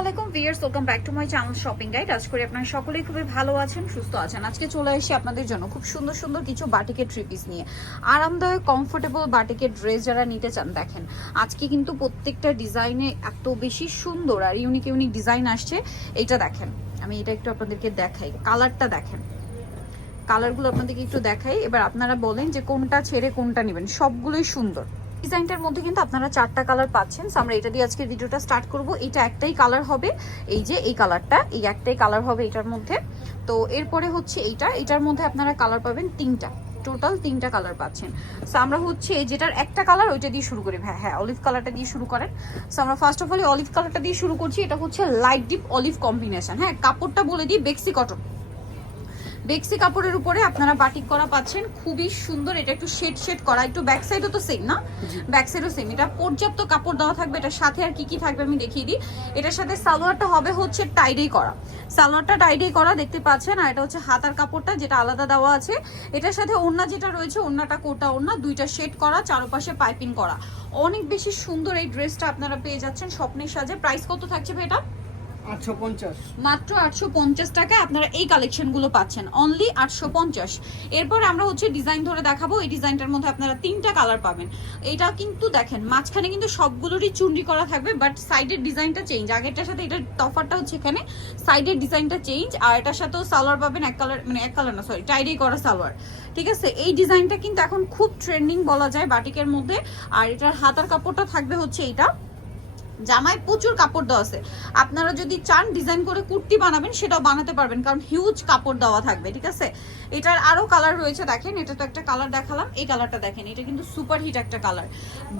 আলাইকুম viewers welcome back to my channel shopping guide আজ করি আপনারা সকলেই খুবই ভালো আছেন, সুস্থ আছেন। আজকে চলে এসেছি আপনাদের জন্য খুব সুন্দর সুন্দর কিছু বাটিকের থ্রি পিস নিয়ে। আরামদায়ক কমফোর্টেবল বাটিকের ড্রেস যারা নিতে চান, দেখেন, আজকে কিন্তু প্রত্যেকটা ডিজাইনে এত বেশি সুন্দর আর ইউনিক ইউনিক ডিজাইন আসছে। এটা দেখেন, আমি এটা একটু আপনাদেরকে দেখাই। কালারটা দেখেন কালারগুলো আপনাদেরকে একটু দেখাই। এবার আপনারা বলেন যে কোনটা ছেড়ে কোনটা নেবেন, সবগুলোই সুন্দর। ডিজাইনটার মধ্যে কিন্তু আপনারা চারটা কালার পাচ্ছেন। সো আমরা এটা দিয়ে আজকে ভিডিওটা স্টার্ট করব। এটা একটাই কালার হবে। এই যে এই কালারটা এই একটাই কালার হবে এটার মধ্যে। তো, এরপরে হচ্ছে এইটা। এটার মধ্যে আপনারা কালার পাবেন তিনটা। টোটাল তিনটা কালার পাচ্ছেন। সো আমরা হচ্ছে যেটার একটা কালার ওইটা দিয়ে শুরু করি। হ্যাঁ হ্যাঁ অলিভ কালারটা দিয়ে শুরু করেন। সো আমরা ফার্স্ট অফ অল অলিভ কালারটা দিয়ে শুরু করছি। এটা হচ্ছে লাইট ডিপ অলিভ কম্বিনেশন হ্যাঁ কাপড়টা বলে দিই বেক্সি কটন বেক্সি কাপড়ের উপরে আপনারা বাটিক করা পাচ্ছেন। খুবই সুন্দর এটা একটু শেড শেড করা। একটু ব্যাক সাইডও তো সেম না? ব্যাক সাইডও সেম এটা পর্যাপ্ত কাপড় দেওয়া থাকবে। এটার সাথে আর কি কি থাকবে আমি দেখিয়ে দিই। এটার সাথে সালোয়ারটা হবে হচ্ছে টাইডেই করা। সালোয়ারটা টাইডেই করা দেখতে পাচ্ছেন আর এটা হচ্ছে হাতার কাপড়টা যেটা আলাদা দেওয়া আছে। এটার সাথে ওড়না যেটা রয়েছে ওড়নাটা কোটা ওড়না দুইটা শেড করা চারপাশে পাইপিং করা। অনেক বেশি সুন্দর এই ড্রেসটা আপনারা পেয়ে যাচ্ছেন স্বপ্নের সাজে। প্রাইস কত থাকছে ভাই এটা? মাত্র আটশো পঞ্চাশ টাকায় আপনারা এই কালেকশনগুলো পাচ্ছেন। অনলি আটশো পঞ্চাশ। এরপর আমরা হচ্ছে ডিজাইন ধরে দেখাবো। এই ডিজাইনটার মধ্যে আপনারা তিনটা কালার পাবেন। এটা কিন্তু দেখেন, মাঝখানে কিন্তু সবগুলোরই চুন্ডি করা থাকবে বাট সাইডের ডিজাইনটা চেঞ্জ আগেরটার সাথে এটার তফারটা হচ্ছে এখানে। সাইডের ডিজাইনটা চেঞ্জ আর এটার সাথেও সালোয়ার পাবেন এক কালার মানে এক কালার না সরি টাইডে করা সালোয়ার। ঠিক আছে? এই ডিজাইনটা কিন্তু এখন খুব ট্রেন্ডিং বলা যায় বাটিকের মধ্যে। আর এটার হাতার কাপড়টা থাকবে হচ্ছে এইটা। জামায় প্রচুর কাপড় দেওয়া আছে। আপনারা যদি চান ডিজাইন করে কুর্তি বানাবেন, সেটাও বানাতে পারবেন, কারণ হিউজ কাপড় দেওয়া থাকবে, ঠিক আছে? এটার আরও কালার রয়েছে, দেখেন, এটা তো একটা কালার দেখালাম, এই কালারটা দেখেন, এটা কিন্তু সুপার হিট একটা কালার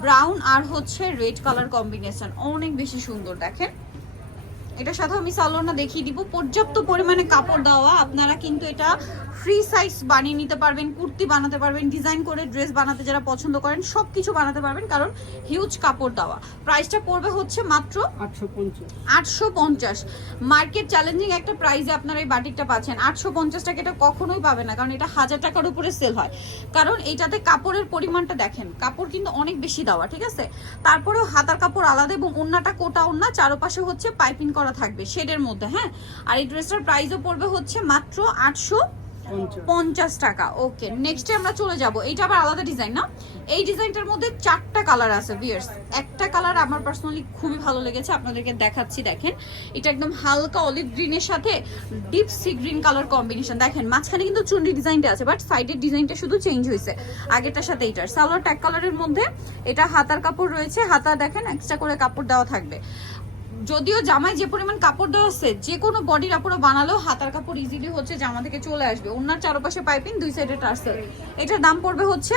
ব্রাউন আর হচ্ছে রেড কালার কম্বিনেশন অনেক বেশি সুন্দর, দেখেন। এটার সাথে আমি সালোয়ারটা দেখিয়ে দিব। পর্যাপ্ত পরিমাণে কাপড় দেওয়া। আপনারা কিন্তু এটা ফ্রি সাইজ বানিয়ে নিতে পারবেন কুর্তি বানাতে পারবেন ডিজাইন করে ড্রেস বানাতে যারা পছন্দ করেন সব কিছু বানাতে পারবেন কারণ হিউজ কাপড় দেওয়া। প্রাইসটা পড়বে হচ্ছে মাত্র আটশো পঞ্চাশ। মার্কেট চ্যালেঞ্জিং একটা প্রাইসে আপনারা এই বাটিকটা পাচ্ছেন। আটশো পঞ্চাশ টাকা এটা কখনোই পাবে না কারণ এটা হাজার টাকার উপরে সেল হয়। কারণ এইটাতে কাপড়ের পরিমাণটা দেখেন কাপড় কিন্তু অনেক বেশি দেওয়া ঠিক আছে? তারপরেও হাতার কাপড় আলাদা এবং ওন্নাটা কোটা ওন্না চারপাশে হচ্ছে পাইপিং করা থাকবে শেডের মধ্যে হ্যাঁ? আর এই ড্রেসটার প্রাইসও পড়বে হচ্ছে মাত্র আটশো পঞ্চাশ। টাকা। ওকে নেক্সটে আমরা চলে যাব। এইটা আবার আলাদা ডিজাইন না? এই ডিজাইনটার মধ্যে চারটা কালার আছে ভিয়ার্স একটা কালার আমার পার্সোনালি খুবই ভালো লেগেছে আপনাদেরকে দেখাচ্ছি দেখেন। এটা একদম হালকা অলিভ গ্রিনের সাথে deep sea green colour combination দেখেন মাঝখানে কিন্তু চুন্ডি ডিজাইনটা আছে বাট সাইডের ডিজাইনটা শুধু চেঞ্জ হয়েছে। আগেরটার সাথে এইটার। সালোয়ার ট্যাগ কালারের মধ্যে এটা হাতার কাপড় রয়েছে। হাতা দেখেন এক্সট্রা করে কাপড় দেওয়া থাকবে। যদিও জামায় যে পরিমাণ কাপড় দেওয়া হচ্ছে যে কোনো বডির কাপড় বানালেও হাতার কাপড় ইজিলি হচ্ছে জামা থেকে চলে আসবে। ওনার চারপাশে পাইপিং দুই সাইডে টার্সেল এটার দাম পড়বে হচ্ছে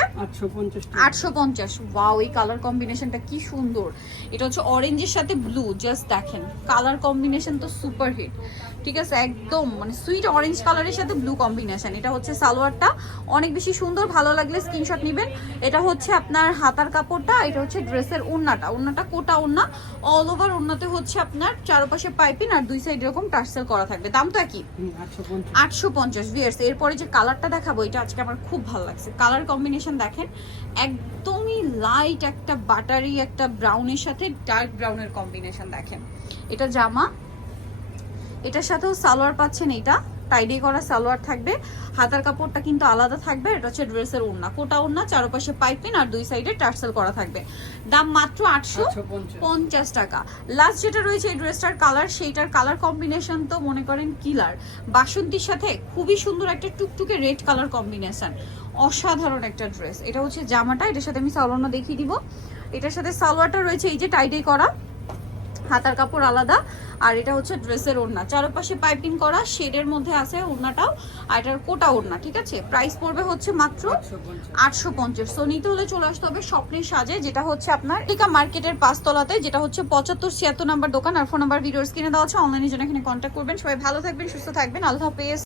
আটশো পঞ্চাশ ওয়াও এই কালার কম্বিনেশনটা কি সুন্দর। এটা হচ্ছে অরেঞ্জের সাথে ব্লু জাস্ট দেখেন। কালার কম্বিনেশন তো সুপার হিট ঠিক আছে? একদম মানে সুইট অরেঞ্জ কালারের সাথে ব্লু কম্বিনেশন এটা হচ্ছে সালোয়ারটা। অনেক বেশি সুন্দর ভালো লাগলে স্ক্রিনশট নেবেন। এটা হচ্ছে আপনার হাতার কাপড়টা এটা হচ্ছে ড্রেসের ওড়নাটা। ওড়নাটা কোটা ওড়না। অল ওভার ওড়নাতে হচ্ছে আপনার চারপাশে পাইপিং আর দুই সাইড এরকম টার্সেল করা থাকবে। দাম তো একই। আটশো পঞ্চাশ। ভিয়ার্স এরপরে যে কালারটা দেখাবো এটা আজকে আমার খুব ভালো লাগছে। কালার কম্বিনেশন দেখেন একদমই লাইট একটা বাটারি একটা ব্রাউনের সাথে ডার্ক ব্রাউনের কম্বিনেশন দেখেন। এটা জামা এটার সাথেও সালোয়ার পাচ্ছেন এইটা। টাইডে করা সালোয়ার থাকবে। হাতার কাপড়টা কিন্তু আলাদা থাকবে এটা হচ্ছে ড্রেসের ওড়না। কোটা ওড়না চারপাশে পাইপিং আর দুই সাইডে টার্সেল করা থাকবে। দাম মাত্র আটশো পঞ্চাশ। টাকা। লাস্ট যেটা রয়েছে এই ড্রেসটার কালার সেইটার কালার কম্বিনেশন তো মনে করেন কিলার বাসন্তীর সাথে খুবই সুন্দর একটা টুকটুকে রেড কালার কম্বিনেশন অসাধারণ একটা ড্রেস এটা হচ্ছে জামাটা এটার সাথে আমি সালোয়ারটা দেখিয়ে দিব। এটার সাথে সালোয়ারটা রয়েছে এই যে টাইটে করা। হাতার কাপড় আলাদা, আর এটা হচ্ছে ড্রেসের ওড়না। চারপাশে পাইপিং করা, শেডের মধ্যে আছে ওড়নাটাও, আর এটার কোটা ওড়না, ঠিক আছে? প্রাইস পড়বে হচ্ছে মাত্র আটশো পঞ্চাশ। সো নিতে হলে চলে আসতে হবে স্বপ্নের সাজে, যেটা হচ্ছে আপনার টিকা মার্কেটের পাঁচতলাতে, যেটা হচ্ছে পঁচাত্তর ছিয়াত্তর নাম্বার দোকান, আর ফোন নাম্বার ভিডিওর স্ক্রিনে দেওয়া আছে। অনলাইনের জন্য এখানে কন্ট্যাক্ট করবেন। সবাই ভালো থাকবেন, সুস্থ থাকবেন। আল্লাহ হাফেজ।